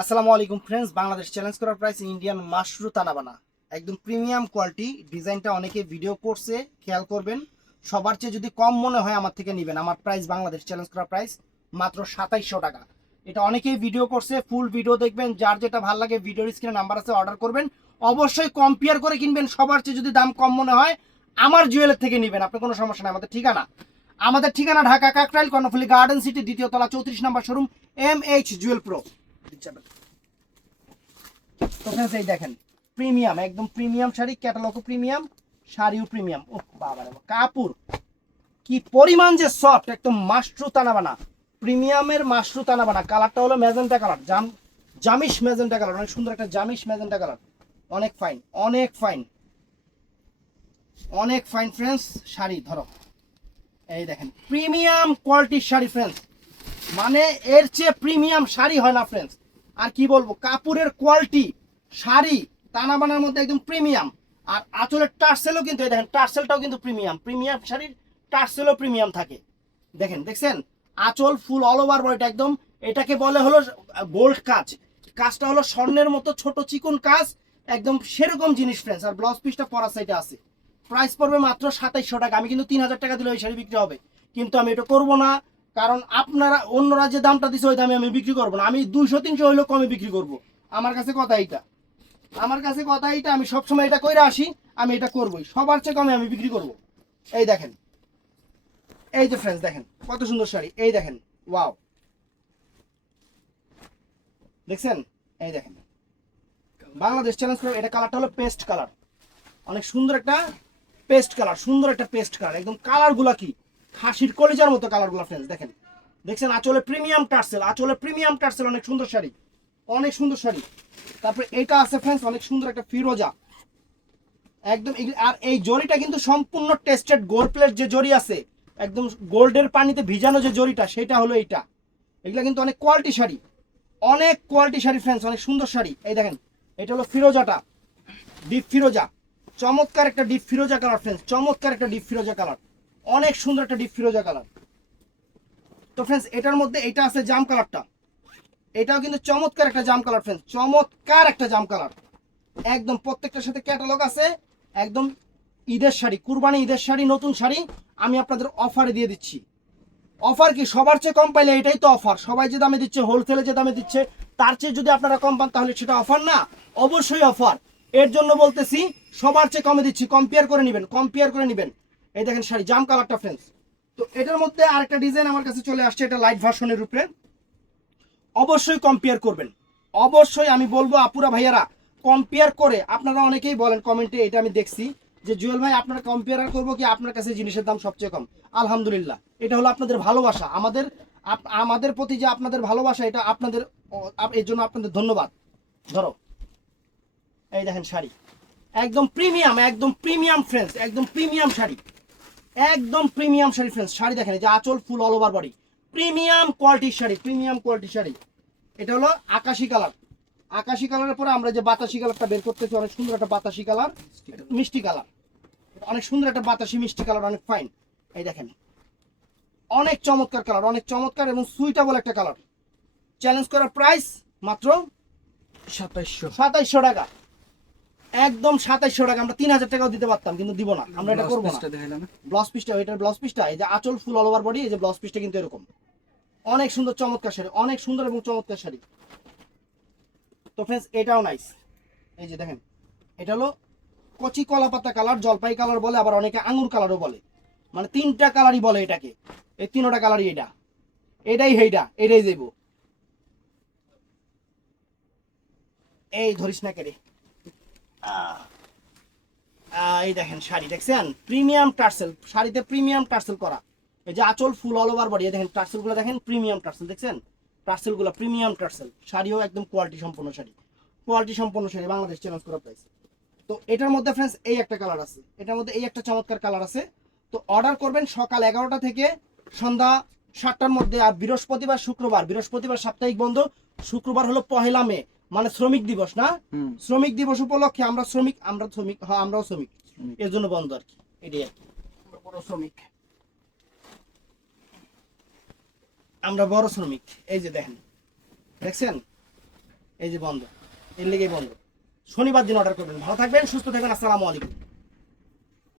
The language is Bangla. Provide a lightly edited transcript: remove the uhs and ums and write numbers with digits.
আসসালামু আলাইকুম ফ্রেন্ডস, বাংলাদেশ চ্যালেঞ্জ করার প্রাইস ইন্ডিয়ান মাশরু তানাবানা একদম প্রিমিয়াম কোয়ালিটি। ডিজাইনটা অনেকে ভিডিও করছে, খেয়াল করবেন। সবার চেয়ে যদি কম মনে হয় আমার থেকে নেবেন। আমার প্রাইস বাংলাদেশ চ্যালেঞ্জ করার প্রাইস মাত্র 2700 টাকা। এটা অনেকেই ভিডিও করছে, ফুল ভিডিও দেখবেন, যার যেটা ভালো লাগে ভিডিওর স্ক্রিনে নাম্বার আছে, অর্ডার করবেন। অবশ্যই কম্পেয়ার করে কিনবেন। সবার চেয়ে যদি দাম কম মনে হয় আমার জুয়েলের থেকে নেবেন, আপনার কোনো সমস্যা নেই। আমাদের ঠিকানা ঢাকা কাকরাইল, কর্ণফুলী গার্ডেন সিটি, দ্বিতীয় তলা, 34 নম্বর শোরুম, MH জুয়েল প্রো। তো फ्रेंड्स এই দেখেন, প্রিমিয়াম, একদম প্রিমিয়াম শাড়ি, ক্যাটালগও প্রিমিয়াম, শাড়িও প্রিমিয়াম। ও বাবা রে, কাপড় কি পরিমাণ যে সফট, একদম মাশরু তানাবানা, প্রিমিয়ামের মাশরু তানাবানা। কালারটা হলো ম্যাজেন্টা কালার, জামিশ ম্যাজেন্টা কালার, অনেক সুন্দর একটা জামিশ ম্যাজেন্টা কালার। অনেক ফাইন, অনেক ফাইন, অনেক ফাইন ফ্রেন্ডস। শাড়ি ধরো, এই দেখেন প্রিমিয়াম কোয়ালিটির শাড়ি ফ্রেন্ডস, মানে এর চেয়ে প্রিমিয়াম শাড়ি হয় না ফ্রেন্ডস। আর কি বলবো, কাপড়ের কোয়ালিটি, শাড়ি টানা বানার মধ্যে একদম প্রিমিয়াম। আর আঁচলের টার্সেলও কিন্তু, এই দেখেন টার্সেলটাও কিন্তু প্রিমিয়াম। প্রিমিয়াম শাড়ির টার্সেলও প্রিমিয়াম থাকে। দেখছেন আঁচল ফুল অল ওভার বডিটা একদম, এটাকে বলে হলো গোল্ড কাজ। কাজটা হলো স্বর্ণের মতো ছোট চিকন কাজ, একদম সেরকম জিনিস ফ্রেন্ডস। আর ব্লাউজ পিসটা পরা সাইডে আছে। প্রাইস পড়বে মাত্র 2700 টাকা। আমি কিন্তু 3000 টাকা দিলে ওই শাড়ি বিক্রি হবে, কিন্তু আমি এটা করবো না। কারণ আপনারা অন্যরা যে দামটা দিচ্ছে ওই দামে আমি বিক্রি করবো না। আমি 200-300 হইলেও কমে বিক্রি করবো। আমার কাছে কথা এইটা, আমি সবসময় এটা কইরা আসি। আমি এটা করবোই, সবার চেয়ে কমে আমি বিক্রি করব। এই দেখেন, এই যে ফ্রেন্ডস দেখেন কত সুন্দর শাড়ি, এই দেখেন, ওয়াও, দেখছেন? এই দেখেন বাংলাদেশ চ্যালেঞ্জ করে, এটা কালারটা হলো পেস্ট কালার, অনেক সুন্দর একটা পেস্ট কালার, সুন্দর একটা পেস্ট কালার। একদম কালারগুলা কি খাসির কলিজার মতো কালারগুলা ফ্রেন্ডস। দেখছেন আঁচলে প্রিমিয়াম টার্সেল, অনেক সুন্দর শাড়ি, অনেক সুন্দর শাড়ি। তারপরে এটা আছে ফ্রেন্ডস, অনেক সুন্দর একটা ফিরোজা, একদম। আর এই জরিটা কিন্তু সম্পূর্ণ টেস্টেড গোল্ড প্লেট যে জরি আছে, একদম গোল্ডের পানিতে ভিজানো যে জরিটা, সেটা হলো এইটা। এগুলা কিন্তু অনেক কোয়ালিটি শাড়ি, অনেক কোয়ালিটি শাড়ি ফ্রেন্ডস, অনেক সুন্দর শাড়ি। এই দেখেন, এটা হলো ফিরোজাটা, ডিপ ফিরোজা, চমৎকার একটা ডিপ ফিরোজা কালার ফ্রেন্ডস, চমৎকার একটা ডিপ ফিরোজা কালার, অনেক সুন্দর একটা ডিপ ফিরোজা কালার। তো ফ্রেন্ডস এটার মধ্যে এটা আছে জাম কালারটা, এটাও কিন্তু চমৎকার একটা জাম কালার ফ্রেন্ডস, চমৎকার একটা জাম কালার। একদম প্রত্যেকটার সাথে ক্যাটালগ আছে। একদম ঈদের শাড়ি, কুরবানি ঈদের শাড়ি, নতুন শাড়ি আমি আপনাদের অফারে দিয়ে দিচ্ছি। অফার কি, সবার চেয়ে কম পাইলে এটাই তো অফার। সবাই যে দামে দিচ্ছে, হোলসেলে যে দামে দিচ্ছে, তার চেয়ে যদি আপনারা কম পান তাহলে সেটা অফার না? অবশ্যই অফার। এর জন্য বলতেছি সবার চেয়ে কমে দিচ্ছি, কম্পেয়ার করে নেবেন, কম্পেয়ার করে নেবেন। এই দেখেন শাড়ি, জাম কালারটা ফ্রেন্ডস। তো এটার মধ্যে আরেকটা ডিজাইন আমার কাছে চলে আসছে, এটা লাইট ভার্সনের উপরে। অবশ্যই কম্পেয়ার করবেন, অবশ্যই আমি বলবো আপুরা ভাইয়ারা কম্পেয়ার করে। আপনারা অনেকেই বলেন কমেন্টে, এটা আমি দেখছি যে জুয়েল ভাই আপনারা কম্পেয়ার করবো কি, আপনার কাছে জিনিসের দাম সবচেয়ে কম। আলহামদুলিল্লাহ, এটা হলো আপনাদের ভালোবাসা, আমাদের প্রতি যে আপনাদের ভালোবাসা, এটা আপনাদের, এর জন্য আপনাদের ধন্যবাদ। ধরো, এই দেখেন শাড়ি, একদম প্রিমিয়াম, একদম প্রিমিয়াম ফ্রেন্ডস, একদম প্রিমিয়াম শাড়ি, একদম প্রিমিয়াম শাড়ি ফ্রেন্ডস। শাড়ি দেখেন, এই যে আঁচল ফুল অল ওভার বডি, প্রিমিয়াম কোয়ালিটির শাড়ি, প্রিমিয়াম কোয়ালিটির শাড়ি। এটা হলো আকাশি কালার, আকাশি কালারের পরে আমরা যে বাতাসি কালারটা বের করতেছি, অনেক সুন্দর একটা বাতাসি কালার, মিষ্টি কালার, অনেক সুন্দর একটা বাতাসি মিষ্টি কালার, অনেক ফাইন। এই দেখেন অনেক চমৎকার কালার, অনেক চমৎকার এবং সুইটেবল একটা কালার। চ্যালেঞ্জ করার প্রাইস মাত্র 2700 টাকা, একদম 2700 টাকা। আমরা 3000 টাকাও দিতে পারতাম, কিন্তু দিব না, আমরা এটা করবো না। ব্লাউজ পিসটা, এটার ব্লাউজ পিসটা, এই যে আঁচল ফুল অল ওভার বডি, এই যে ব্লাউজ পিসটা কিন্তু এরকম, অনেক সুন্দর চমৎকার শাড়ি, অনেক সুন্দর এবং চমৎকার শাড়ি। তো ফ্রেন্ডস এটাও নাইস। এই যে দেখেন, এটা হলো কচি কলা পাতা কালার, জলপাই কালার বলে, আবার অনেকে আঙ্গুর কালারও বলে, মানে তিনটা কালারই বলে এটাকে। এই তিনটা কালারই, এটাই এটাই দেব। এই ধরিস না কেড়ে। এই দেখেন শাড়ি, দেখছেন প্রিমিয়াম টার্সেল, শাড়িতে প্রিমিয়াম টার্সেল করা। এই যে আঁচল ফুল অল ওভার বডি, দেখেন টার্সেলগুলো দেখেন, প্রিমিয়াম টার্সেল, দেখছেন টার্সেলগুলো প্রিমিয়াম টার্সেল। শাড়িও একদম কোয়ালিটি সম্পন্ন শাড়ি, কোয়ালিটি সম্পন্ন শাড়ি, বাংলাদেশ চ্যালেঞ্জ করা প্রাইস। তো এটার মধ্যে ফ্রেন্ডস এই একটা কালার আছে, এটার মধ্যে এই একটা চমৎকার কালার আছে। তো অর্ডার করবেন সকাল 11টা থেকে সন্ধ্যা 7টার মধ্যে। আর বৃহস্পতিবার সাপ্তাহিক বন্ধ, শুক্রবার হলো 1 মে, মানে শ্রমিক দিবস না? শ্রমিক দিবস উপলক্ষে আমরাও শ্রমিক, এর জন্য বন্ধ আর কি, এটাই আর কি। বড় শ্রমিক, আমরা বড় শ্রমিক। এই যে দেখেন, দেখছেন এই যে বন্ধ, এর লেগেই বন্ধ। শনিবার দিন অর্ডার করবেন। ভালো থাকবেন, সুস্থ থাকবেন। আসসালামু আলাইকুম।